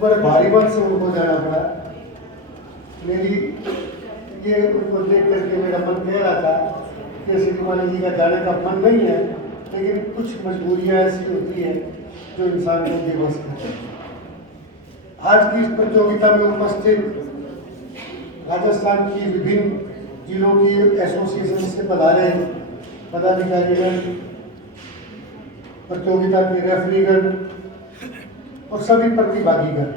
बड़े भारी मन से उनको जाना पड़ा। मेरी ये उनको देख करके मेरा मन कह रहा था कि श्री माली जी का जाने का मन नहीं है, लेकिन कुछ मजबूरियाँ ऐसी होती हैं जो इंसान को बेबस करती है। आज की इस प्रतियोगिता में उपस्थित राजस्थान की विभिन्न जिलों की एसोसिएशन से पधारे पदाधिकारीगण, प्रतियोगिता के रेफरीगण और सभी प्रतिभागीगण,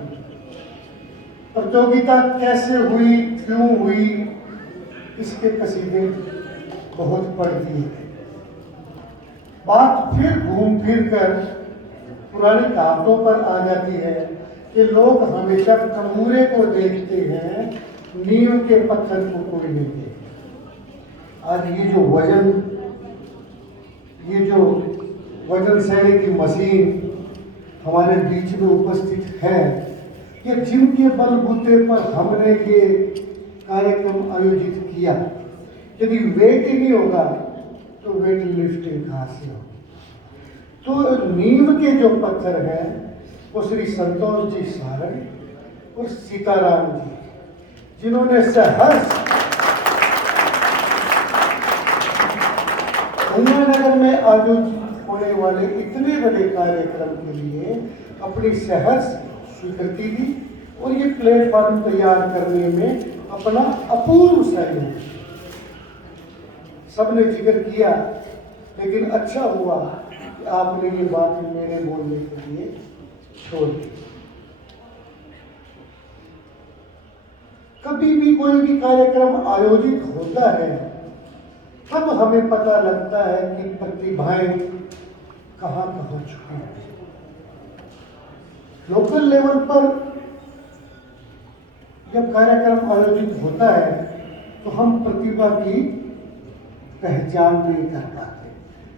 प्रतियोगिता कैसे हुई, क्यों हुई, इसके कसीदे बहुत पढ़ दिए। बात फिर घूम फिर कर पुरानी कहावतों पर आ जाती है कि लोग हमेशा कमूरे को देखते हैं, नींव के पत्थर को कोई नहीं देखता। आज ये जो वजन सहने की मशीन हमारे बीच में उपस्थित है, कि जिनके बलबूते पर हमने ये कार्यक्रम आयोजित किया, यदि वेट ही नहीं होगा तो वेट लिफ्टिंग कहाँ से होगी। तो नींव के जो पत्थर हैं वो श्री संतोष जी सारण और सीताराम जी, जिन्होंने सहर्ष गंगानगर में आयोजित होने वाले इतने बड़े कार्यक्रम के लिए अपनी सहर्ष स्वीकृति दी और ये प्लेटफॉर्म तैयार करने में अपना अपूर्व सहयोग। सबने जिक्र किया, लेकिन अच्छा हुआ कि आपने ये बात मेरे बोलने के लिए छोड़ दी। कभी भी कोई भी कार्यक्रम आयोजित होता है तब हमें पता लगता है कि प्रतिभाएं कहाँ पहुंच चुकी हैं। लोकल लेवल पर जब कार्यक्रम आयोजित होता है तो हम प्रतिभा की पहचान नहीं कर पाते।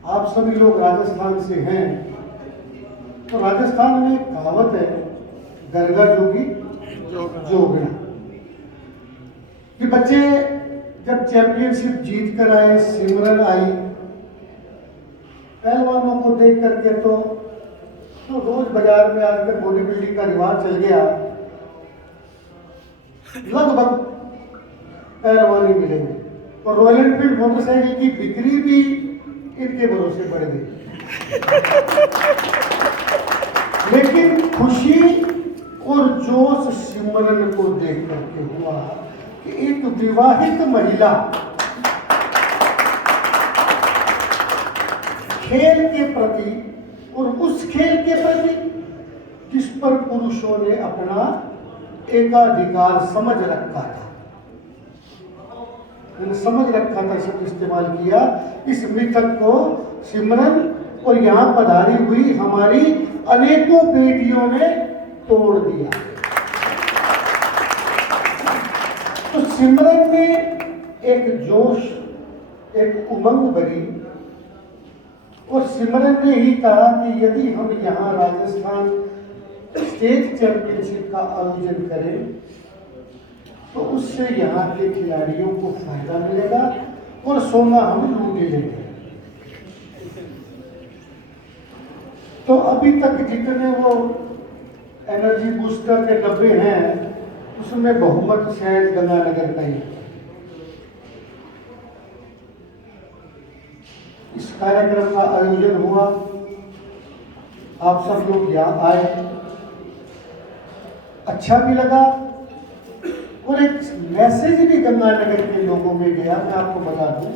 आप सभी लोग राजस्थान से हैं, तो राजस्थान में एक कहावत है, गरगा जोगी जोगना, कि बच्चे जब चैंपियनशिप जीत कर आए, सिमरन आई, पहलवानों को देख करके तो रोज बाजार में आजकल बॉडी बिल्डिंग का रिवाज चल गया, लगभग पहलवानी मिलेंगे और रॉयल एनफील्ड मोटरसाइकिल की बिक्री भी इनके भरोसे बढ़ गई। लेकिन खुशी और जोश सिमरन को देख करके हुआ कि एक विवाहित महिला खेल के प्रति और उस खेल के प्रति जिस पर पुरुषों ने अपना एकाधिकार समझ रखा था, समझ रखा था शब्द इस्तेमाल किया, इस मिथक को सिमरन और यहाँ पधारी हुई हमारी अनेकों बेटियों ने तोड़ दिया। तो सिमरन ने एक जोश, एक उमंग भरी, और सिमरन ने ही कहा कि यदि हम यहाँ राजस्थान स्टेट चैंपियनशिप का आयोजन करें तो उससे यहाँ के खिलाड़ियों को फायदा मिलेगा और सोना हम लूट लेंगे। तो अभी तक जितने वो एनर्जी बूस्टर के डब्बे हैं उसमें बहुमत शायद गंगानगर का ही। इस कार्यक्रम का आयोजन हुआ, आप सब लोग यहाँ आए, अच्छा भी लगा और एक मैसेज भी गंगानगर के लोगों में गया। मैं आपको बता दूं,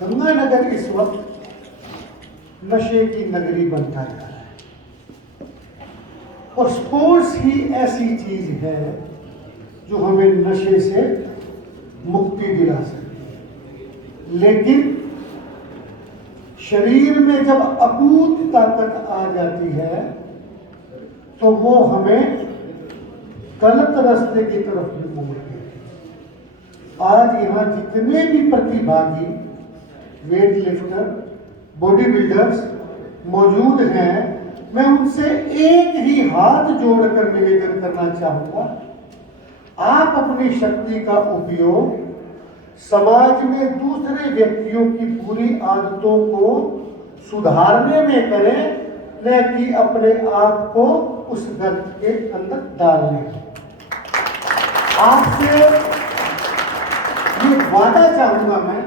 गंगानगर इस वक्त नशे की नगरी बनता जा रहा है और स्पोर्ट्स ही ऐसी चीज है जो हमें नशे से मुक्ति दिला सकती है। लेकिन शरीर में जब अकूत ताकत आ जाती है तो वो हमें गलत रास्ते की तरफ भी मोड़ती है। आज यहाँ जितने भी प्रतिभागी वेट लिफ्टर, बॉडी बिल्डर्स मौजूद हैं, मैं उनसे एक ही हाथ जोड़कर निवेदन करना चाहूंगा, आप अपनी शक्ति का उपयोग समाज में दूसरे व्यक्तियों की बुरी आदतों को सुधारने में करें, न कि अपने आप को उस गर्त के अंदर डालने हैं। आपसे ये वादा चाहूंगा मैं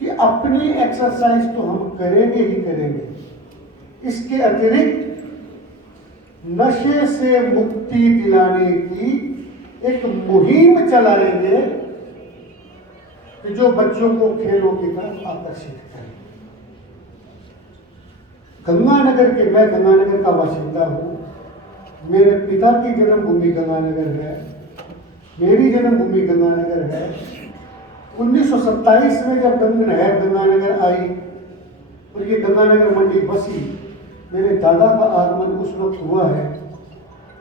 कि अपनी एक्सरसाइज तो हम करेंगे ही करेंगे, इसके अतिरिक्त नशे से मुक्ति दिलाने की एक मुहिम चलाएंगे कि जो बच्चों को खेलों की तरफ आकर्षित करें। गंगानगर के, मैं गंगानगर का बाशिंदा हूँ, मेरे पिता की जन्मभूमि गंगानगर है, मेरी जन्मभूमि गंगानगर है। 1927 में जब गंगानगर आई और ये गंगानगर मंडी बसी, मेरे दादा का आगमन उस वक्त हुआ है,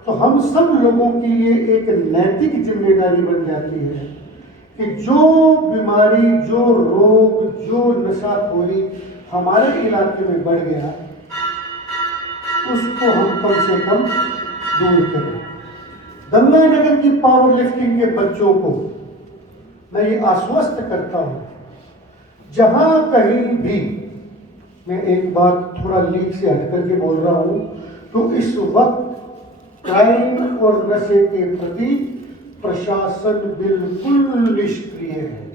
तो हम सब लोगों की ये एक नैतिक जिम्मेदारी बन जाती है कि जो बीमारी, जो रोग, जो नशाखोरी हमारे इलाके में बढ़ गया, उसको हम कम से कम दूर करें। गंगानगर की पावर लिफ्टिंग के बच्चों को मैं ये आश्वस्त करता हूं, जहां कहीं भी, मैं एक बात थोड़ा लीक से हट करके बोल रहा हूं, तो इस वक्त क्राइम और नशे के प्रति प्रशासन बिल्कुल निष्क्रिय है।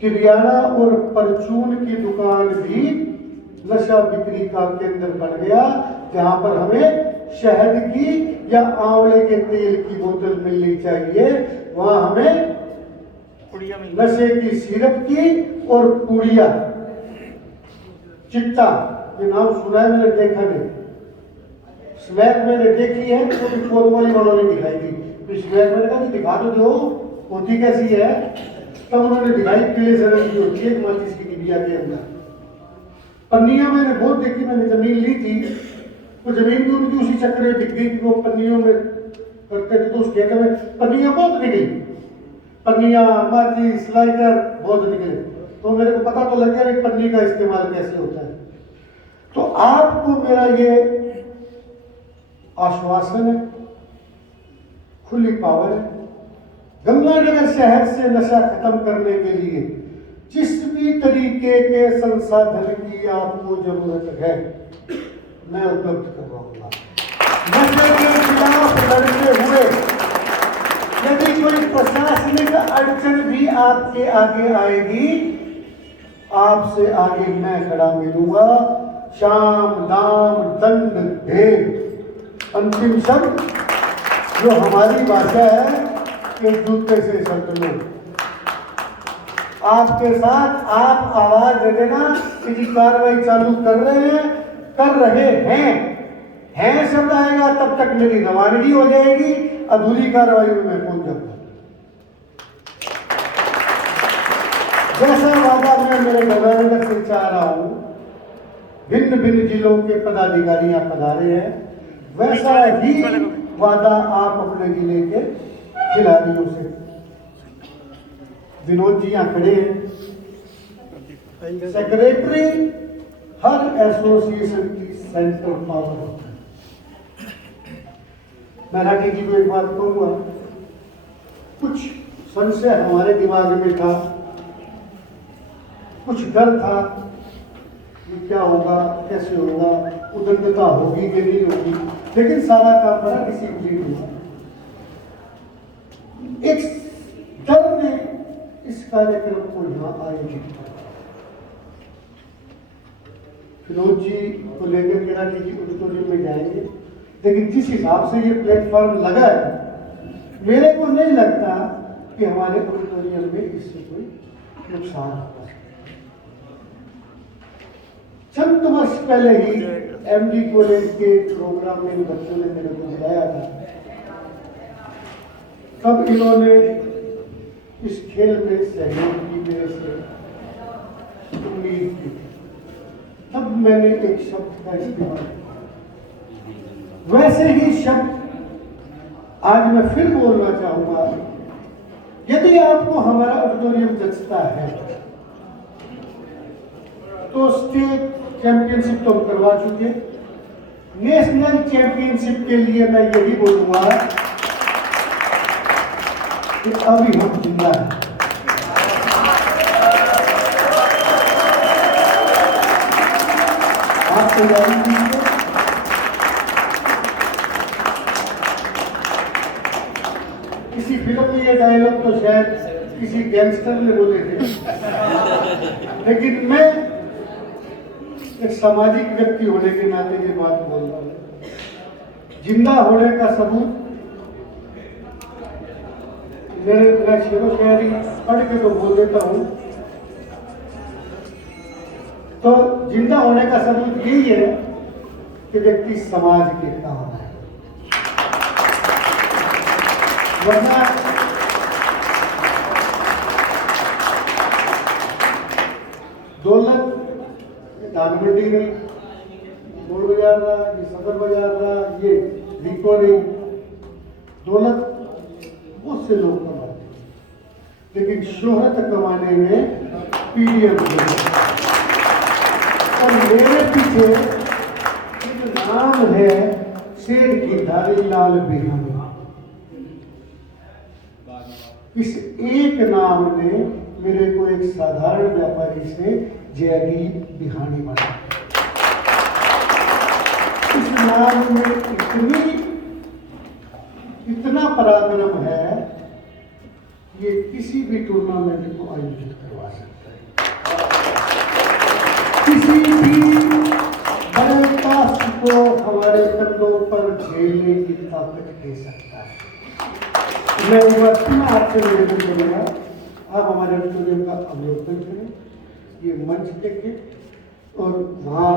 किरियाना और परचून की दुकान भी नशा बिक्री का केंद्र बन गया, जहां पर हमें शहद की या आंवले के तेल की बोतल मिलनी चाहिए, वहां हमें नशे की सिरप की और पुड़िया, चिट्टा, ये नाम सुना है, मैंने देखा नहीं। स्मैक मैंने देखी है, तो भी वाली वालों ने दिखाई थी, तो स्मैक मैंने कहा दिखा तो दो होती कैसी है, तब उन्होंने दिखाई पीले से रंग की होती है, माचिस की डिबिया के अंदर। पन्नियां मैंने बहुत देखी, मैंने जमीन ली थी, तो जमीन भी उनकी उसी चक्कर में बिक गई कि वो पन्नियों में करते थे, तो उस खेत में पन्नियां बहुत निकली, पन्नियां, माचिस, लाइटर बहुत निकले। तो मेरे को पता तो लग गया कि पन्नी का इस्तेमाल कैसे होता है। तो आपको मेरा ये आश्वासन है, खुली पावर है, गंगानगर शहर से नशा खत्म करने के लिए जिस भी तरीके के संसाधन की आपको जरूरत है, मैं उपलब्ध करवाऊंगा। नशे के खिलाफ लड़ते हुए यदि कोई प्रशासनिक अड़चन भी आपके आगे आएगी, आपसे आगे मैं खड़ा मिलूंगा। शाम दाम दंड भेद, अंतिम शब्द जो हमारी भाषा है कि जूते से शब्द लो। आपके साथ आप आवाज दे देना कि कार्रवाई चालू कर रहे हैं शब्द आएगा, तब तक मेरी रवानगी हो जाएगी, अधूरी कार्रवाई में मैं पहुंच जाऊंगा। जैसा वादा मैं मेरे गंगानगर से चाह रहा हूं, भिन्न भिन्न जिलों के पदाधिकारियां पधारे हैं, वैसा ही वादा आप अपने जिले के खिलाड़ियों से। विनोद जी यहाँ खड़े हैं, सेक्रेटरी हर एसोसिएशन की सेंट्रल पावर होता है। मराठी जी को एक बात कहूंगा, कुछ संशय हमारे दिमाग में था, कुछ डर था कि क्या होगा, कैसे होगा, उदंडता होगी कि नहीं होगी, लेकिन सारा काम बड़ा किसी को नहीं हुआ। एक डर ने इस कार्यक्रम को यहाँ आयोजित किया। विनोद जी को लेकर के राठी जी ऑडिटोरियम में जाएंगे, लेकिन जिस हिसाब से ये प्लेटफॉर्म लगा है, मेरे को नहीं लगता कि हमारे ऑडिटोरियम में इससे कोई नुकसान होगा। चंद वर्ष पहले ही एमडी कॉलेज के प्रोग्राम में बच्चों ने मेरे को बुलाया था, तब इन्होंने इस खेल में सहयोग की मेरे से उम्मीद की, तब मैंने एक शब्द का इस्तेमाल किया। वैसे ही शब्द आज मैं फिर बोलना चाहूंगा, यदि आपको हमारा ऑडिटोरियम जचता है तो स्टेट चैंपियनशिप तो हम करवा चुके, नेशनल चैंपियनशिप के लिए मैं यही बोलूंगा कि अभी हम जिंदा हैं। आपको तैयारी कीजिए। किसी फिल्म में ये डायलॉग तो शायद किसी गैंगस्टर ने बोले थे, लेकिन मैं एक सामाजिक व्यक्ति होने के नाते ये बात बोल रहा हूँ। जिंदा होने का सबूत मैं शेरो शायरी पढ़ के तो बोल देता हूँ। तो जिंदा होने का सबूत यही है कि व्यक्ति समाज के काम है, वरना दौलत दान मंडी में बोल बाजार रहा, ये सदर बाजार रहा, ये रिको नहीं, दौलत बहुत से लोग कमाते, लेकिन शोहरत कमाने में पीडीएम और मेरे पीछे एक नाम है शेर की धारी लाल बिहारी। इस एक नाम ने मेरे को एक साधारण व्यापारी से जयदीप बिहानी बना। इस नाम में इतना पराक्रम है, ये किसी भी टूर्नामेंट को आयोजित करवा सकता है, किसी भी बड़े टास्क को हमारे कंधों पर झेलने की ताकत दे सकता है। मैं वर्तमान आपसे निवेदन करूंगा, आप हमारे ऑडिटोरियम का अवलोकन करें, ये मंच देखें और वहाँ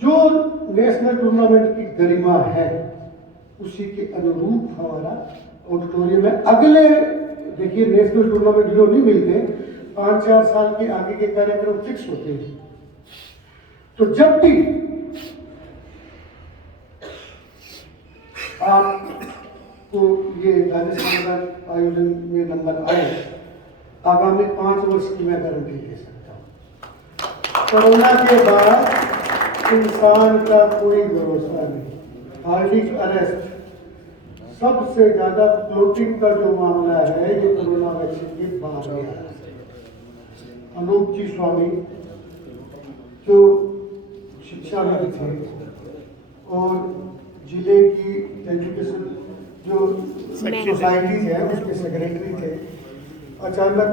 जो नेशनल टूर्नामेंट की गरिमा है उसी के अनुरूप हमारा ऑडिटोरियम है। अगले देखिए नेशनल टूर्नामेंट जो नहीं मिलते, 5-4 साल के आगे के कार्यक्रम फिक्स होते हैं। तो जब भी आपको ये राजस्थान का आयोजन में नंबर आए, आगामी 5 वर्ष की मैं गारंटी दे सकता हूँ। कोरोना के बाद इंसान का कोई भरोसा नहीं, कार्डिक अरेस्ट सबसे ज्यादा फ्लोटिंग का जो मामला है ये कोरोना वैक्सीन के बाद में आया। अनूप जी स्वामी जो शिक्षा मंत्री थे और जिले की एजुकेशन जो सोसाइटीज है उसके सेक्रेटरी थे, अचानक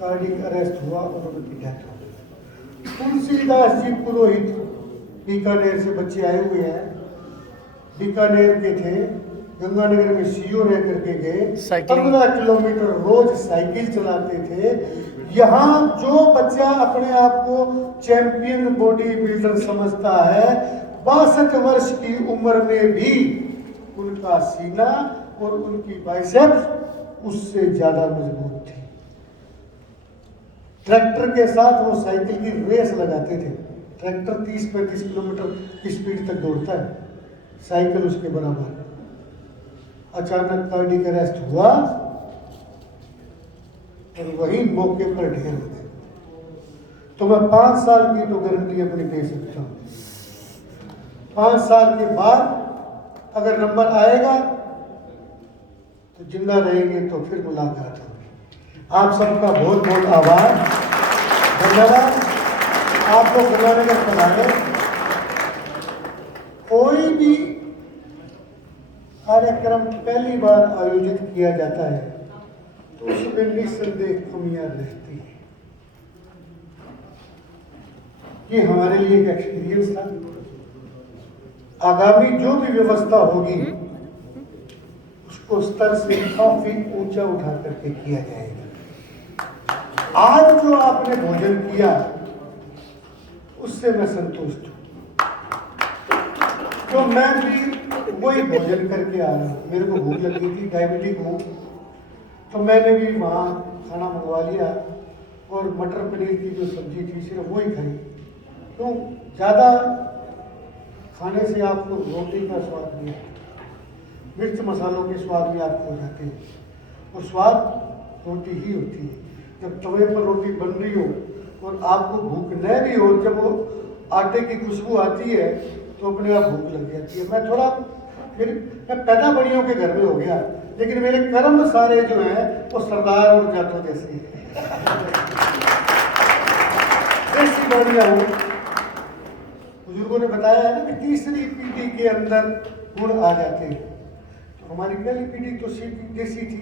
कार्डिक अरेस्ट हुआ और उनकी डेथ हो गई। तुलसीदास जी पुरोहित बीकानेर से बच्चे आए हुए हैं, बीकानेर के थे, गंगानगर में सीओ रह करके गए, 15 किलोमीटर रोज साइकिल चलाते थे। यहाँ जो बच्चा अपने आप को चैंपियन बॉडी बिल्डर समझता है, 62 वर्ष की उम्र में भी उनका सीना और उनकी बाइसेप्स उससे ज्यादा मजबूत थी। ट्रैक्टर के साथ वो साइकिल की रेस लगाते थे। ट्रैक्टर 30-35 किलोमीटर की स्पीड तक दौड़ता है, साइकिल उसके बराबर। अचानक कार्डिक अरेस्ट हुआ और वही मौके पर ढेर हो गए। तो मैं 5 साल की तो गारंटी अपनी दे सकता हूँ। 5 साल के बाद अगर नंबर आएगा तो जिंदा रहेंगे तो फिर मुलाकात होगी। आप सबका बहुत बहुत आभार, धन्यवाद। आपको गंगानगर पधारे, कोई भी कार्यक्रम पहली बार आयोजित किया जाता है तो उसमें निस्संदेह कमियां रहती हैं। ये हमारे लिए एक एक्सपीरियंस था। आगामी जो भी व्यवस्था होगी उसको स्तर से काफी ऊंचा उठा करके किया जाएगा। आज जो आपने भोजन किया उससे मैं संतुष्ट हूँ। तो मैं भी वही भोजन करके आ रहा हूँ। मेरे को भूख लगी थी, डायबिटिक हूँ, तो मैंने भी वहाँ खाना मंगवा लिया और मटर पनीर की जो सब्जी थी सिर्फ वही खाई। तो ज़्यादा खाने से आपको रोटी का स्वाद नहीं आता, मिर्च मसालों के स्वाद भी आपको हो जाते हैं, और स्वाद रोटी ही होती है। जब तवे पर रोटी बन रही हो और आपको भूख न भी हो, जब वो आटे की खुशबू आती है तो अपने आप भूख लग जाती है। मैं पैदा बढ़ियों के घर में हो गया, लेकिन मेरे कर्म सारे जो हैं वो सरदार और जाटों जैसे हैं। ऐसी बढ़िया हूँ बुजुर्गों ने बताया है ना कि तीसरी पीढ़ी के अंदर गुण आ जाते हैं। तो हमारी पहली पीढ़ी तो सीधी देसी थी,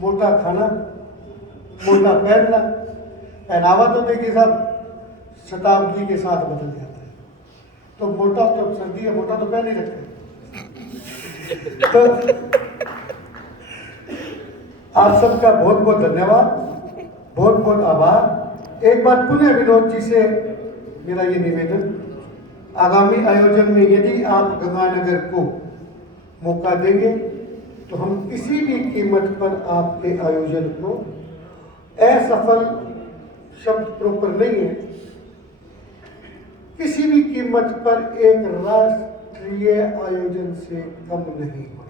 मोटा खाना, मोटा पहनना। पहनावा तो देखिए साहब शताब्दी के साथ बदल जाता है, तो मोटा तो सर्दी है, मोटा तो पहन ही रखते हैं। तो आप सबका बहुत बहुत धन्यवाद, बहुत बहुत आभार। एक बार पुनः विनोद जी से मेरा ये निवेदन, आगामी आयोजन में यदि आप गंगानगर को मौका देंगे तो हम किसी भी कीमत पर आपके आयोजन को, असफल शब्द प्रॉपर नहीं है, किसी भी कीमत पर एक राष्ट्रीय आयोजन से कम नहीं होगा।